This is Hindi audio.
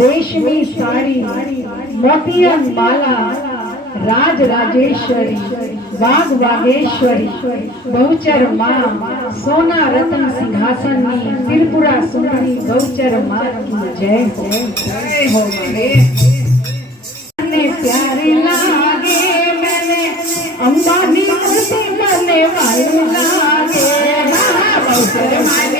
रेशमी साड़ी मोती माला राज राजेश्वरी बाग बागेश्वरी बहुचर माँ, सोना रतन सिंहासन में त्रिपुरा सुंदरी, बहुचर माँ की जय हो। जय हो मैंने प्यारे लागे मैंने, अंबानी से करने वाले लागे। हाँ, बहुचर माने